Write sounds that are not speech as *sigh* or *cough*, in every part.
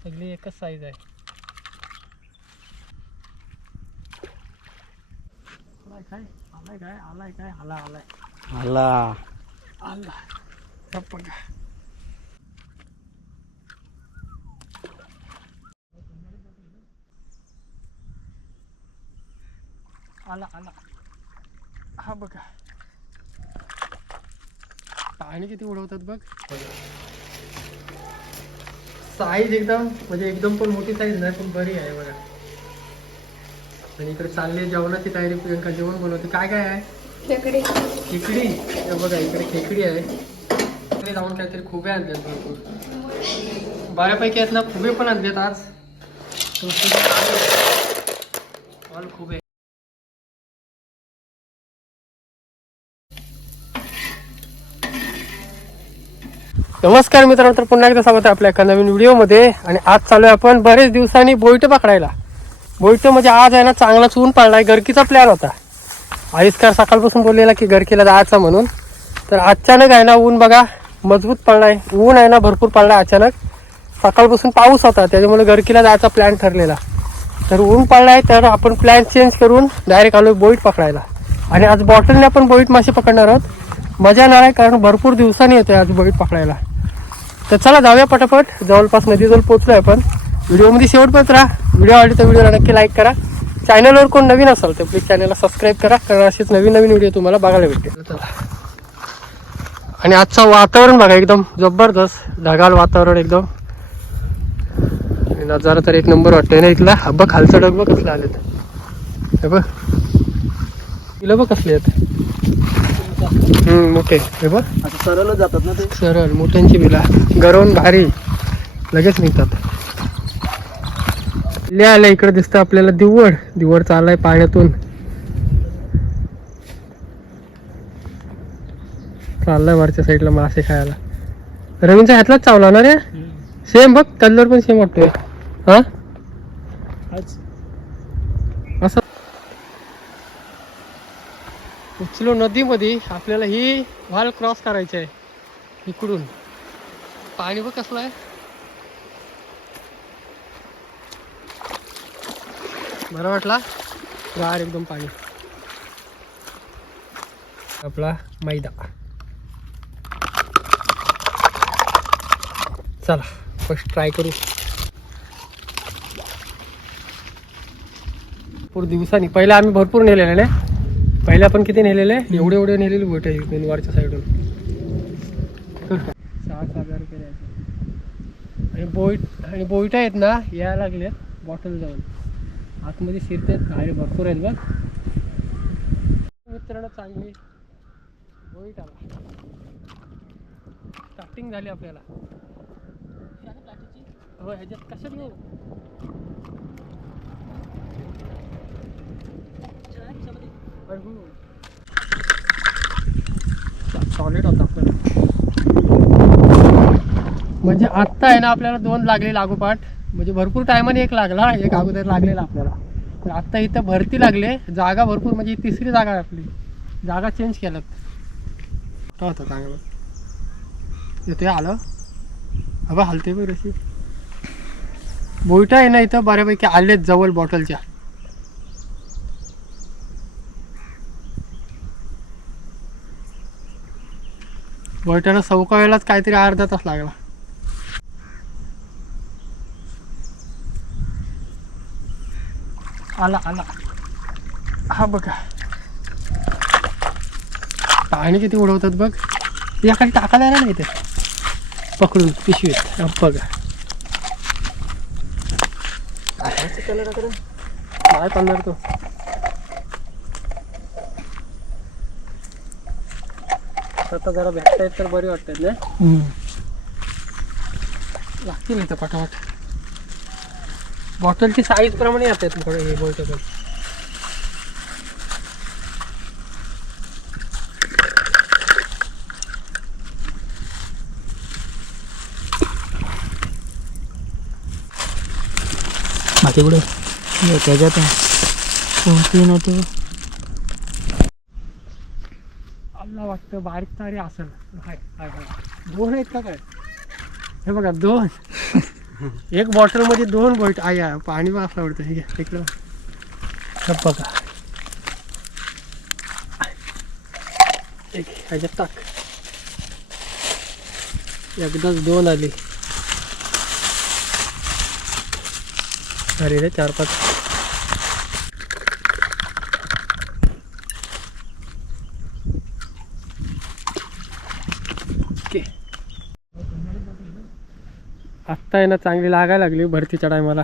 सगळी एकच साईज आहे. आलाय काय? आलाय काय? आलाय काय? आला आलाय. आला. आला. हे बघा आला आला. हा बघा. पाणी किती उडवतात बघ. साईज एकदम म्हणजे एकदम पण मोठी साईज नाही पण बरी आहे बघा. आणि इकडे चालली जेवणाची तयारी प्रियंका जेवण बनवते. काय काय आहे? खेकडे. खेकडी? हे बघा इकडे खेकडी आहे. इकडे जाऊन काहीतरी खुबे आणलेत भरपूर. बऱ्यापैकी आहेत ना खुबे पण आणलेत आज. ऑल खुबे. नमस्कार मित्रांनो तर पुन्हा एकदा स्वागत आहे आपल्या एका नवीन व्हिडिओमध्ये. आणि आज चालू आहे आपण बरेच दिवसांनी बोईट पकडायला. बोईट म्हणजे आज आहे ना चांगलाच ऊन पडलाय गरकीचा प्लॅन होता. आईस्कार सकाळपासून बोललेला की गरकीला जायचं म्हणून. तर अचानक आहे ना ऊन बघा मजबूत पडलाय. ऊन आहे ना भरपूर पडलाय अचानक. सकाळपासून पाऊस होता त्याच्यामुळे गरकीला जायचा प्लॅन ठरलेला. तर ऊन पडलाय तर आपण प्लॅन चेंज करून डायरेक्ट आलो बोईट पकडायला. आणि आज बॉटलने आपण बोईट मासे पकडणार आहोत. मजा येणार आहे कारण भरपूर दिवसांनी येते आज बोईट पकडायला. तर चला जाऊया पटापट. जवळपास नदीजवळ पोहोचलोय आपण. व्हिडिओमध्ये शेवटपर्यंत राहा. व्हिडिओ आवडली तर व्हिडिओला नक्की लाईक करा. चॅनलवर कोण नवीन असेल तर प्लीज चॅनलला सबस्क्राईब करा कारण असेच नवीन नवीन व्हिडिओ तुम्हाला बघायला भेटतील. चला आणि आजचं वातावरण बघा एकदम जबरदस्त ढगाळ वातावरण एकदम. नजारा तर एक नंबर वाटतोय ना इथला. हा खालचं डग बघ कसलं आलेत. हे बघ. तिला बघ कसले आहेत. हम्म मोठे हे बघ. सरळ जातात ना ते. सरळ मोठ्यांची बिला गरवून भारी. लगेच निघतात. लिहायला इकडे दिसतं आपल्याला दिवड. दिवड चाललाय पाण्यातून. चाललाय वरच्या साईडला मासे खायला. रवींचा हातलाच चावला ना रे? सेम बघ कलर पण सेम वाटतोय. हा? असं उचलू नदीमध्ये आपल्याला ही व्हाल क्रॉस करायची आहे. इकडून. पाणी बघ कसलं आहे. बरं वाटला? गार एकदम पाणी. आपला मैदा. चला फर्स्ट ट्राय करू. भरपूर दिवसांनी पहिला आम्ही भरपूर नेलेले ना? पहिले आपण किती नेलेले? एवढे एवढे नेलेले बोट आहे मेनवारच्या साईडून सहा सात हजार रुपये द्यायचे. आणि बोईट आणि बोईट आहेत ना यायला लागलेत बॉटल जाऊन. आतमध्ये शिरतात बाहेर भरपूर आहेत बघ. मित्रांनो चांगली बोईट आला. स्टार्टिंग झाली आपल्याला. हो ह्याच्यात कशात घेऊ सॉलिड होता आपल्याला म्हणजे आत्ता आहे ना आपल्याला दोन लागले लागोपाठ. म्हणजे भरपूर टायमाने एक लागला एक अगोदर लागलेला आपल्याला. तर आत्ता इथं भरती लागले. जागा भरपूर म्हणजे तिसरी जागा आहे आपली. जागा चेंज केल्यात. होता चांगलं. येते आलं? अबा हलते बघ रशी बोईटा आहे ना इथं बऱ्यापैकी आलेत जवळ बॉटलच्या बोईटाला चौका वेळेलाच काहीतरी अर्धा तास लागला. आला आला. हा बघा. पाणी किती उडवतात बघ. या टाकायला नाही ते पकडून पिशवीत. बघा. काय करणार तो. आता जरा भेटतायत तर बरी वाटतात ना? लागतील इथं पटापट. बॉटलची साईज प्रमाणे येतात थोडे हे बोलतो पण. बाकी कुठे? त्याच्यात कोणती ना ते? तर बारीक तारी असेल. हाय हाय हाय. दोन आहेत का काय? हे बघा दोन. एक बॉटलमध्ये दोन बोईट आय पाणी पण असं आवडतं. हे इकडं हे बघा. एक ह्याच्यात टाक. एकदाच दोन आली. अरे रे चार पाच. आत्ता आहे ना चांगली लागायला लागली भरतीच्या टायमाला.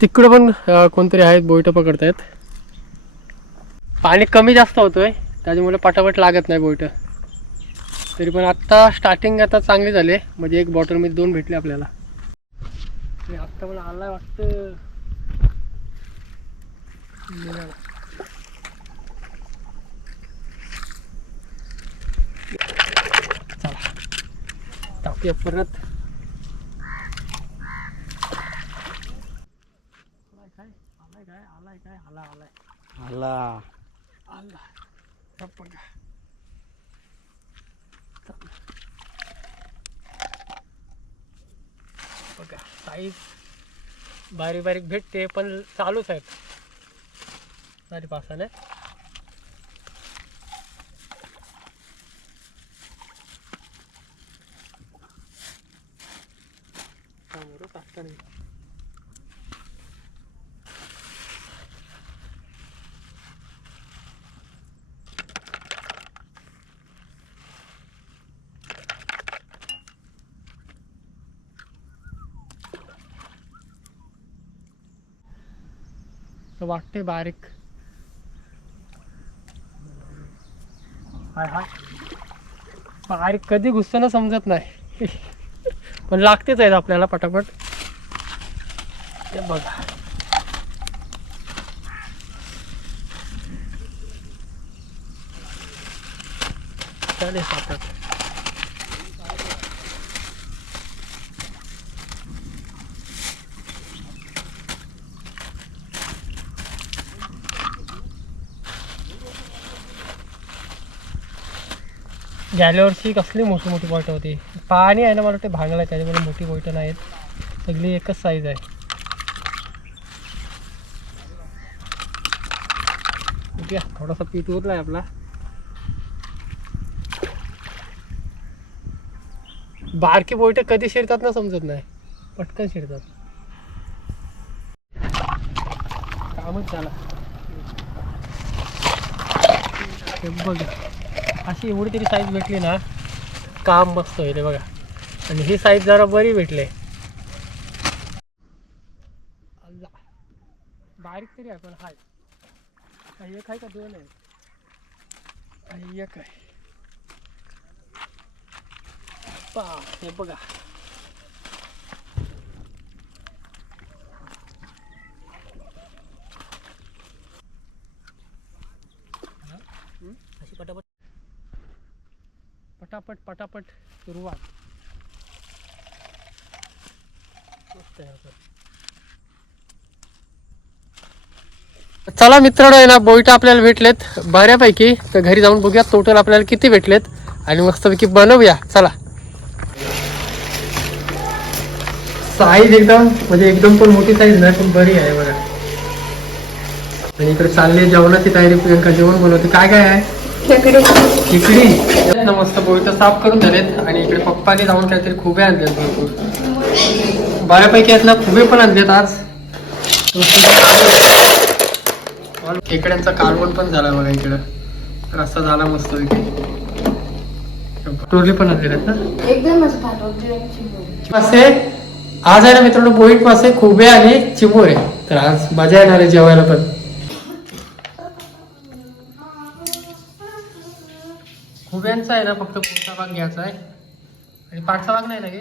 तिकडं पण कोणतरी आहेत बोईट पकडतायत. पाणी कमी जास्त होतोय त्याच्यामुळे पटापट लागत नाही बोईट. तरी पण आत्ता स्टार्टिंग आता चांगली झाली म्हणजे एक बॉटलमध्ये दोन भेटले आपल्याला. आत्ता मला आला वाटतं. ते परत. काय काय आला. आला. आला बघा साईज बारीक बारीक भेटते पण चालूच आहेत. सारी पासाने समोरच टाकता नाही तर वाटते बारीक. हाय हाय. बारीक कधी घुसताना समजत नाही. *laughs* पण लागतेच आहेत आपल्याला पटापट. ते बघा. चालेल सातात गेल्या वर्षी कसली मोठी मोठी बॉटल होती. पाणी आहे ना मला ते भांगला आहे त्याच्यामुळे मोठी बॉटल आहेत सगळी एकच साईज आहे. ठीक आहे थोडासा पीठ उरला आहे आपला. बारकी बोईट कधी शिरतात ना समजत नाही. पटकन शिरतात. कामच झाला. बघ. अशी एवढी तरी साईज भेटली ना काम मस्त होईल बघा. आणि ही साईज जरा बरी भेटले. बारीक तरी आहे पण हाय. एक आहे का दोन आहे? एक आहे. पा हे बघा अशी पटापट पटापट पटापट सुरुवात. चला मित्रांनो आहे ना बोईट आपल्याला भेटलेत बऱ्यापैकी. तर घरी जाऊन बघूया टोटल आपल्याला किती भेटलेत. आणि मस्तपैकी बनवूया. चला. साईज एकदम म्हणजे एकदम पण मोठी साईज नाही पण बरी आहे बघा. आणि इकडे चालली जेवणाची तयारी प्रियंका जेवण बनवते. काय काय आहे? ना मस्त बोईट साफ करून झालेत आणि इकडे पप्पाने जाऊन काहीतरी खुबे आणलेत भरपूर. बऱ्यापैकी आहेत ना खुबे पण आणलेत आज. खेकड्यांचा कालवण पण झाला बघा इकडं. रस्ता झाला मस्त टोरली पण आणलेले ना? आज आहे ना मित्रांनो बोईट मासे खुबे आणि चिमोरे तर आज मजा येणार आहे जेवायला पण. खुब्यांचा आहे ना फक्त पुढचा भाग घ्यायचा आहे. आणि पाठचा भाग नाही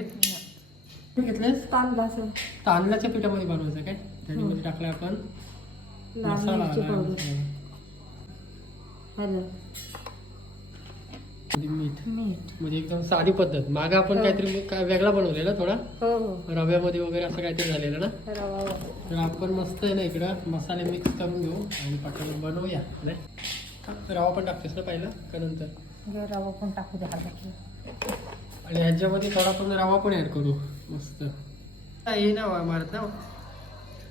घेतलेस? तांदळाचं तांदळाच्या पिठामध्ये बनवायचं काय? त्याच्यामध्ये टाकलं आपण. मसाला मीठ. मीठ. म्हणजे एकदम साधी पद्धत. मागं आपण काहीतरी काय वेगळा बनवलेला थोडा? हो हो. रव्यामध्ये वगैरे असं काहीतरी झालेलं ना? रवा तर आपण मस्त आहे ना इकडं मसाले मिक्स करून घेऊ आणि पटापट बनवूया. रवा पण टाकतेस ना पहिला? का नंतर? रवा पण टाकू द्या अर्धा किलो आणि ह्याच्यामध्ये थोडा पण रवा पण ऍड करू. मस्त. हे ना मारत ना.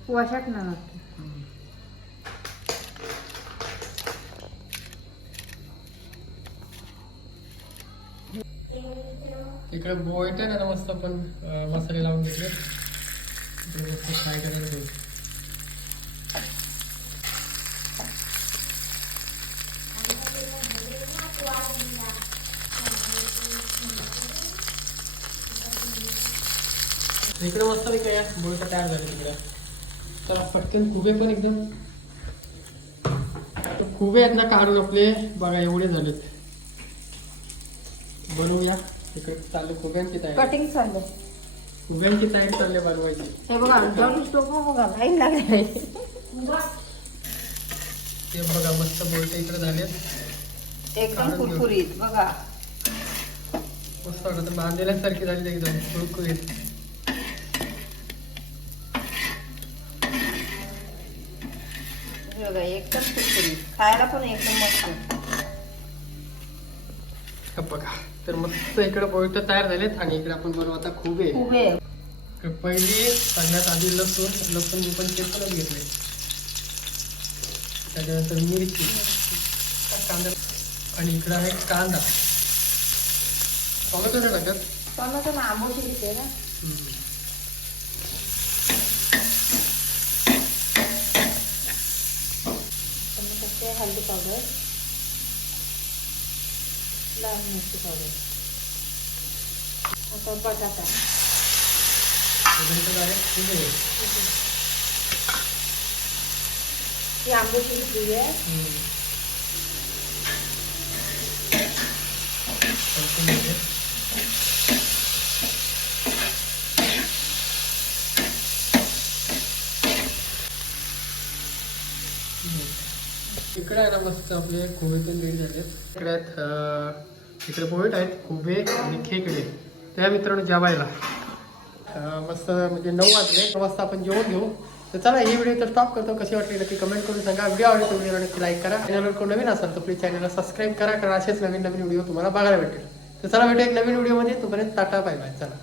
वाशात ना इकडे बोईट आहे ना मस्त आपण मसाले लावून घेतले. फ्राय करायला इकडे मस्त नाही काय बोईट तयार झाले इकडे तर पटकन खुबे पण एकदम तर खुबे आहेत ना काढून आपले बघा एवढे झालेत. बनवूया. इकडे चालले खुब्यांची तयारी. कटिंग चाललं खुब्यांची तयारी चालली बनवायची. हे बघा लाईन लागले ते बघा मस्त बोलते इकडे झालेत. एकदम कुरकुरीत बघा. मस्त वाटत बांधलेल्यासारखी झाली एकदम कुरकुरीत. हे बघा एकदम कुरकुरीत खायला पण एकदम मस्त बघा तर मस्त इकडे बोलत तयार झालेत आणि इकडे आपण बनवू आता उभे तर पहिली सगळ्यात आधी लसूण लसूण मी पण चेपूनच घेतले त्याच्यानंतर मिरची. कांदा. आणि इकडे आहे कांदा. टोमॅटो नाही टाकत. टोमॅटो ना आंबोशी घेते ना? हळदी पावडर लाल मिरची पावडर आता बटाटा ही आंबोशी घेतली आहे हम्म. इकडे आहे ना मस्त आपले खोबे पण रेडी झाले इकडे आहेत इकडे पोहेट आहेत खोबे आणि खेकडे. त्या मित्रांनो जेवायला मस्त म्हणजे नऊ वाजले. नऊ वाजता आपण जेवण घेऊ. तर चला ही व्हिडिओ तर स्टॉप करतो. कशी वाटली नक्की कमेंट करून सांगा. व्हिडिओ आवडतो व्हिडिओ नक्की लाईक करा. चॅनलवर कोण नवीन असाल तर प्लीज चॅनलला सबस्क्राईब करा. कारण असेच नवीन नवीन व्हिडिओ तुम्हाला बघायला भेटेल. तर चला भेटू एक नवीन व्हिडिओमध्ये तोपर्यंत टाटा बाय बाय चला.